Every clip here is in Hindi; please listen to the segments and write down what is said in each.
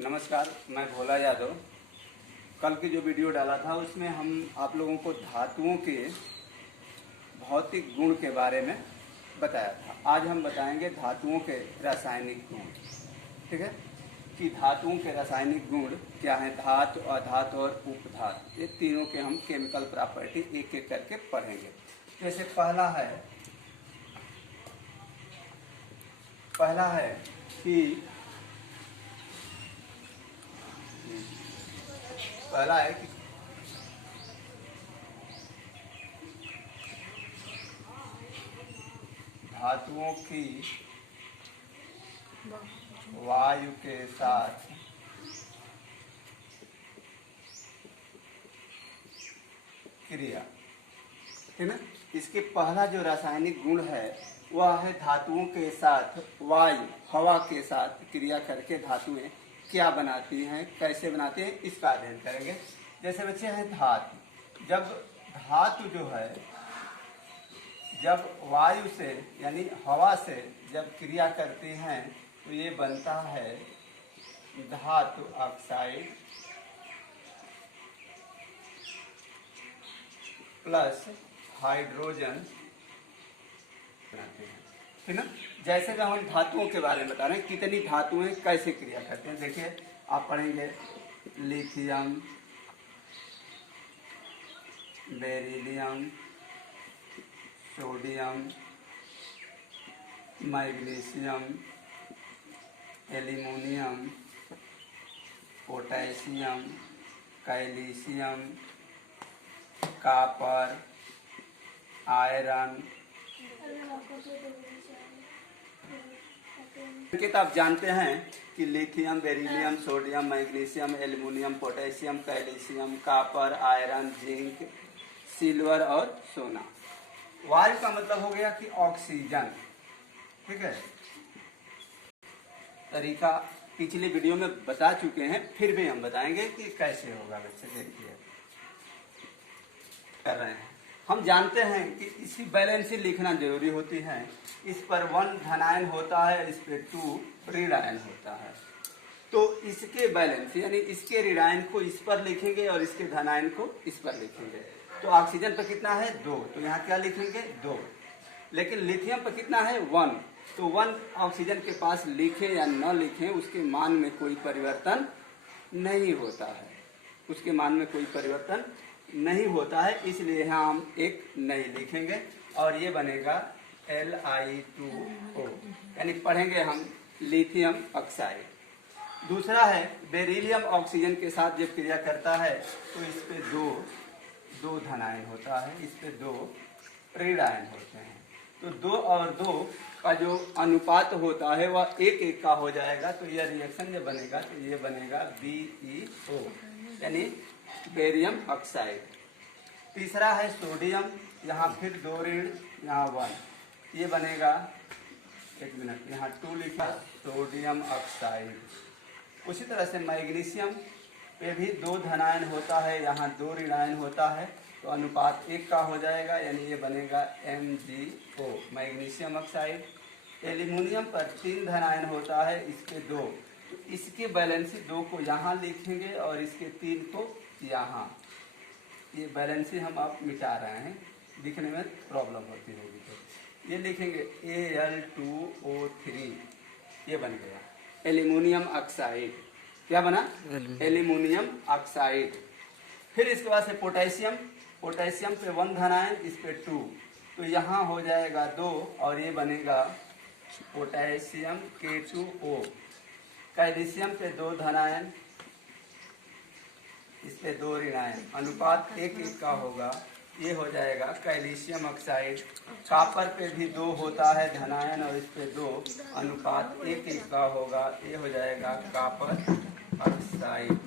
नमस्कार, मैं भोला यादव। कल की जो वीडियो डाला था उसमें हम आप लोगों को धातुओं के भौतिक गुण के बारे में बताया था। आज हम बताएंगे धातुओं के रासायनिक गुण। ठीक है कि धातुओं के रासायनिक गुण क्या हैं। धातु, अधातु और उपधातु, ये तीनों के हम केमिकल प्रॉपर्टी एक एक करके पढ़ेंगे। जैसे पहला है कि धातुओं की वायु के साथ क्रिया। ठीक ना। इसके पहला जो रासायनिक गुण है वह है धातुओं के साथ वायु, हवा के साथ क्रिया करके धातुएं क्या बनाती हैं, कैसे बनाती हैं, इसका अध्ययन करेंगे। जैसे बच्चे हैं धातु। जब धातु जो है जब वायु से यानी हवा से जब क्रिया करती हैं तो ये बनता है धातु ऑक्साइड प्लस हाइड्रोजन बनाते हैं। ठीक ना। जैसे कि हम धातुओं के बारे में बता रहे हैं, कितनी धातुएं कैसे क्रिया करते हैं। देखिए आप पढ़ेंगे lithium, beryllium, sodium, magnesium, aluminium, potassium, calcium, copper, iron. तो आप जानते हैं कि lithium, beryllium, sodium, magnesium, aluminium, potassium, calcium, copper, iron, zinc, silver और सोना। वायु का मतलब हो गया कि ऑक्सीजन। ठीक है। तरीका पिछले वीडियो में बता चुके हैं, फिर भी हम बताएंगे कि कैसे होगा। बच्चे देखिए कर रहे हैं। हम जानते हैं कि इसकी बैलेंस लिखना जरूरी होती है। इस पर 1 धनायन होता है, इस पर 2 ऋणायन होता है। तो इसके बैलेंस यानी इसके ऋणायन को इस पर लिखेंगे और इसके धनायन को इस पर लिखेंगे। तो ऑक्सीजन पर कितना है 2, तो यहाँ क्या लिखेंगे 2। लेकिन लिथियम पर कितना है 1, तो 1 ऑक्सीजन के पास लिखें या न लिखें उसके मान में कोई परिवर्तन नहीं होता है। उसके मान में कोई परिवर्तन नहीं होता है, इसलिए यहाँ हम एक नहीं लिखेंगे और ये बनेगा Li2O, यानी पढ़ेंगे हम लिथियम ऑक्साइड। दूसरा है बेरिलियम ऑक्सीजन के साथ जब क्रिया करता है तो इस पे दो धनायन होता है, इस पे 2 ऋणायन होते हैं। तो 2 और 2 का जो अनुपात होता है वह 1:1 का हो जाएगा। तो यह रिएक्शन जब बनेगा तो ये बनेगा BeO, यानी बेरियम ऑक्साइड। तीसरा है सोडियम, यहाँ फिर 2 ऋण, यहाँ 1, ये बनेगा 1 मिनट, यहाँ 2 लिखा, सोडियम ऑक्साइड। उसी तरह से मैग्नीशियम पे भी 2 धनायन होता है, यहाँ 2 ऋणायन होता है, तो अनुपात 1 का हो जाएगा, यानी ये बनेगा MgO, मैग्नीशियम ऑक्साइड। एल्युमिनियम पर 3 धनायन होता है, इस पे 2, तो इसके बैलेंसी 2 को यहाँ लिखेंगे और इसके 3 को यहाँ। ये बैलेंसी हम आप मिटा रहे हैं, दिखने में प्रॉब्लम होती होगी, तो ये लिखेंगे Al2O3, ये बन गया एल्युमिनियम ऑक्साइड। क्या बना एल्युमिनियम ऑक्साइड। फिर इसके बाद से पोटेशियम, पोटेशियम पे 1 धनायन, इस पे 2, तो यहाँ हो जाएगा 2 और ये बनेगा पोटेशियम K2O। कैल्शियम पे 2 धनायन, इस पे 2 ऋणायन, अनुपात 1:1 का होगा, ये हो जाएगा कैल्शियम ऑक्साइड। कॉपर पे भी 2 होता है धनायन और इस पे 2, अनुपात 1:1 का होगा, ये हो जाएगा कॉपर ऑक्साइड।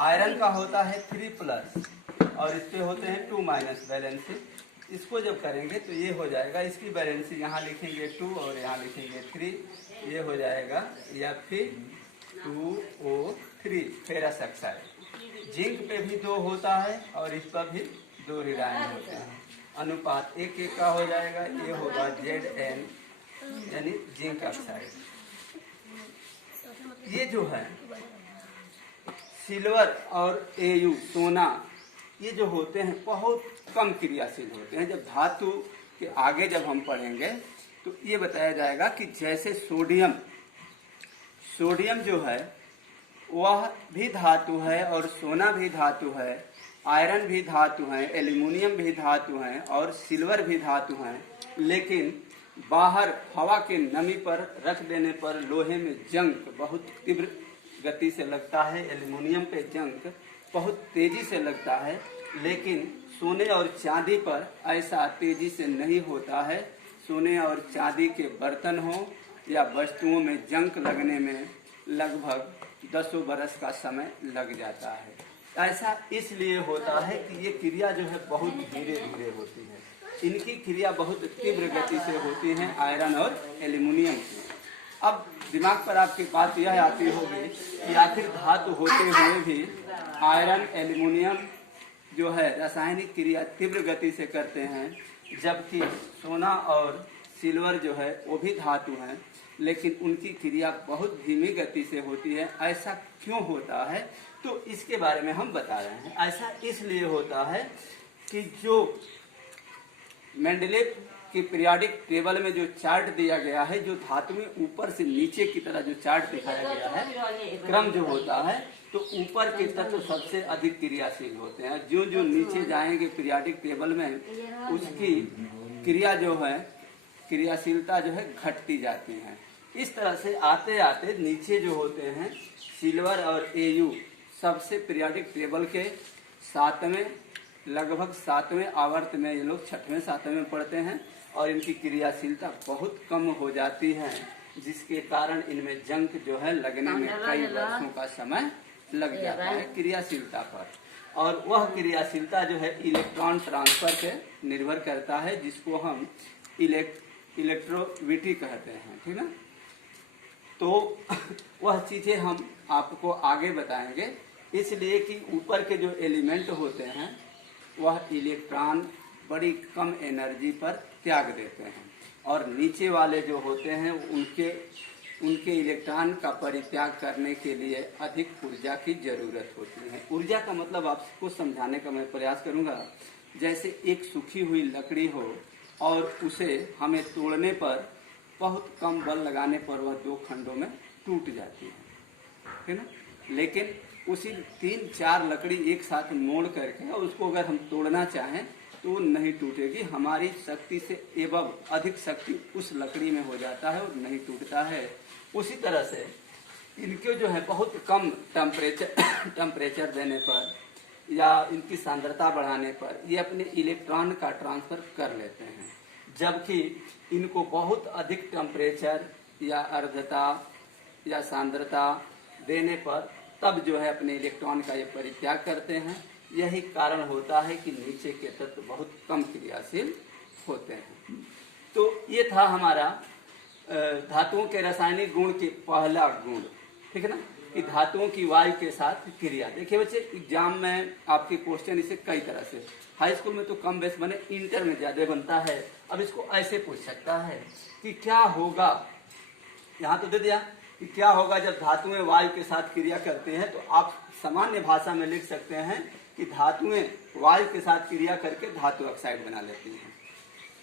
आयरन का होता है 3+ और इस पे होते हैं 2- बैलेंसी। इसको जब करेंगे तो ये हो जाएगा, इसकी बैलेंसी यहाँ लिखेंगे 2 और यहाँ लिखेंगे 3, ये हो जाएगा या फिर 2O3 फेरस ऑक्साइड। जिंक पे भी 2 होता है और इस पर भी 2 ऋणायन होते हैं, अनुपात 1:1 का हो जाएगा, ये होगा Zn यानी जिंक ऑक्साइड। ये जो है सिल्वर और एयू सोना, ये जो होते हैं बहुत कम क्रियाशील होते हैं। जब धातु के आगे जब हम पढ़ेंगे तो ये बताया जाएगा कि जैसे सोडियम जो है वह भी धातु है और सोना भी धातु है, आयरन भी धातु है, एल्यूमिनियम भी धातु है और सिल्वर भी धातु है, लेकिन बाहर हवा के नमी पर रख देने पर लोहे में जंग बहुत तीव्र गति से लगता है, एल्यूमिनियम पे जंग बहुत तेजी से लगता है, लेकिन सोने और चांदी पर ऐसा तेजी से नहीं होता है। सोने और चांदी के बर्तन हो या वस्तुओं में जंग लगने में लगभग 10 बरस का समय लग जाता है। ऐसा इसलिए होता है कि ये क्रिया जो है बहुत धीरे धीरे होती है, इनकी क्रिया बहुत तीव्र गति से होती है आयरन और एल्यूमिनियम की। अब दिमाग पर आपकी बात यह आती होगी कि आखिर धातु होते हुए भी आयरन एल्यूमिनियम जो है रासायनिक क्रिया तीव्र गति से करते हैं, जबकि सोना और सिल्वर जो है वो भी धातु हैं, लेकिन उनकी क्रिया बहुत धीमी गति से होती है। ऐसा क्यों होता है, तो इसके बारे में हम बता रहे हैं। ऐसा इसलिए होता है कि जो मेंडलेव की पीरियोडिक टेबल में जो चार्ट दिया गया है, जो धातु में ऊपर से नीचे की तरह जो चार्ट दिखाया गया है, क्रम जो होता है, तो ऊपर के तत्व सबसे अधिक क्रियाशील होते हैं। जो जो नीचे जाएंगे पीरियोडिक टेबल में, उसकी क्रिया जो है, क्रियाशीलता जो है घटती जाती है। इस तरह से आते आते नीचे जो होते हैं सिल्वर और एयू सबसे पीरियोडिक टेबल के लगभग 7वें आवर्त में ये लोग 6वें 7वें में पढ़ते हैं और इनकी क्रियाशीलता बहुत कम हो जाती है, जिसके कारण इनमें जंग जो है लगने में कई वर्षों का समय लग जाता है क्रियाशीलता पर। और वह क्रियाशीलता जो है इलेक्ट्रॉन ट्रांसफर पे निर्भर करता है, जिसको हम इलेक्ट्रोविटी कहते हैं, ठीक ना। तो वह चीजें हम आपको आगे बताएंगे, इसलिए कि ऊपर के जो एलिमेंट होते हैं वह इलेक्ट्रॉन बड़ी कम एनर्जी पर त्याग देते हैं, और नीचे वाले जो होते हैं उनके इलेक्ट्रॉन का परित्याग करने के लिए अधिक ऊर्जा की जरूरत होती है। ऊर्जा का मतलब आपको समझाने का मैं प्रयास करूंगा। जैसे एक सूखी हुई लकड़ी हो और उसे हमें तोड़ने पर बहुत कम बल लगाने पर वह 2 खंडों में टूट जाती है ना, लेकिन उसी 3-4 लकड़ी एक साथ मोड़ करके और उसको अगर हम तोड़ना चाहें तो नहीं टूटेगी। हमारी शक्ति से एवं अधिक शक्ति उस लकड़ी में हो जाता है और नहीं टूटता है। उसी तरह से इनके जो है बहुत कम टेम्परेचर देने पर या इनकी सांद्रता बढ़ाने पर ये अपने इलेक्ट्रॉन का ट्रांसफर कर लेते हैं, जबकि इनको बहुत अधिक टेम्परेचर या आर्द्रता या सांद्रता देने पर तब जो है अपने इलेक्ट्रॉन का ये परित्याग करते हैं। यही कारण होता है कि नीचे के तत्व बहुत कम क्रियाशील होते हैं। तो ये था हमारा धातुओं के रासायनिक गुण के पहला गुण, ठीक है ना, कि धातुओं की वायु के साथ क्रिया। देखिए बच्चे, एग्जाम में आपके क्वेश्चन इसे कई तरह से, हाई स्कूल में तो कम बेस बने, इंटर में ज्यादा बनता है। अब इसको ऐसे पूछ सकता है कि क्या होगा, यहाँ तो दे दिया कि क्या होगा जब धातुएं वायु के साथ क्रिया करते हैं, तो आप सामान्य भाषा में लिख सकते हैं कि धातुएं वायु के साथ क्रिया करके धातु ऑक्साइड बना लेती हैं।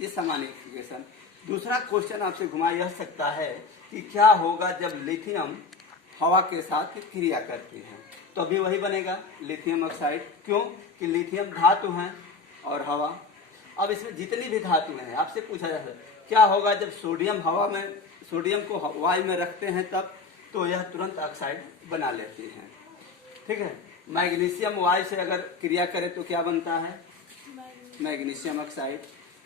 ये सामान्य एक्सप्रेशन। दूसरा क्वेश्चन आपसे घुमा यह सकता है कि क्या होगा जब लिथियम हवा के साथ क्रिया करती है, तो अभी वही बनेगा लिथियम ऑक्साइड। क्यों कि लिथियम धातु है और हवा। अब इसमें जितनी भी धातुएं हैं आपसे पूछा जाता है क्या होगा जब सोडियम को वायु में रखते हैं तब, तो यह तुरंत ऑक्साइड बना लेती है, ठीक है। मैग्नीशियम वायु से अगर क्रिया करे तो क्या बनता है, मैग्नीशियम ऑक्साइड।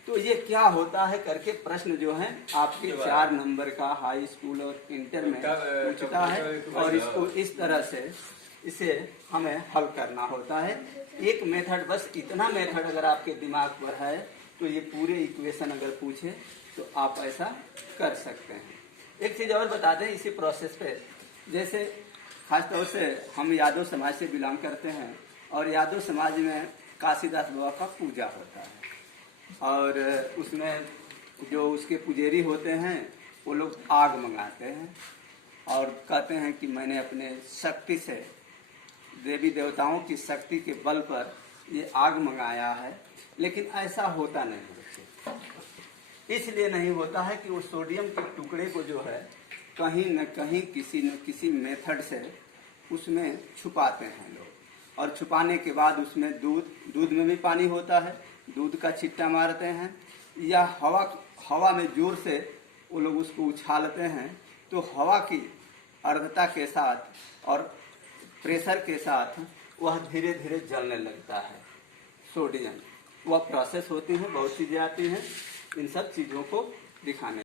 तो ये क्या होता है करके प्रश्न जो है आपके 4 नंबर का हाई स्कूल और इंटर में पूछता है, और इसको इस तरह से इसे हमें हल करना होता है। एक मेथड, बस इतना मेथड अगर आपके दिमाग पर है तो ये पूरे इक्वेशन अगर पूछे तो आप ऐसा कर सकते हैं। एक चीज और बता दें इसी प्रोसेस पे, जैसे खासतौर से हम यादव समाज से बिलोंग करते हैं और यादव समाज में काशीदास बाबा का पूजा होता है, और उसमें जो उसके पुजेरी होते हैं वो लोग आग मंगाते हैं, और कहते हैं कि मैंने अपने शक्ति से, देवी देवताओं की शक्ति के बल पर ये आग मंगाया है, लेकिन ऐसा होता नहीं बच्चे। इसलिए नहीं होता है कि वो सोडियम के टुकड़े को जो है कहीं न कहीं किसी न किसी मेथड से उसमें छुपाते हैं लोग, और छुपाने के बाद उसमें दूध में भी पानी होता है, दूध का छिट्टा मारते हैं, या हवा में जोर से वो लोग उसको उछालते हैं, तो हवा की आर्द्रता के साथ और प्रेशर के साथ वह धीरे धीरे जलने लगता है सोडियम। वह प्रोसेस होती है, बहुत चीज़ें आती हैं इन सब चीज़ों को दिखाने।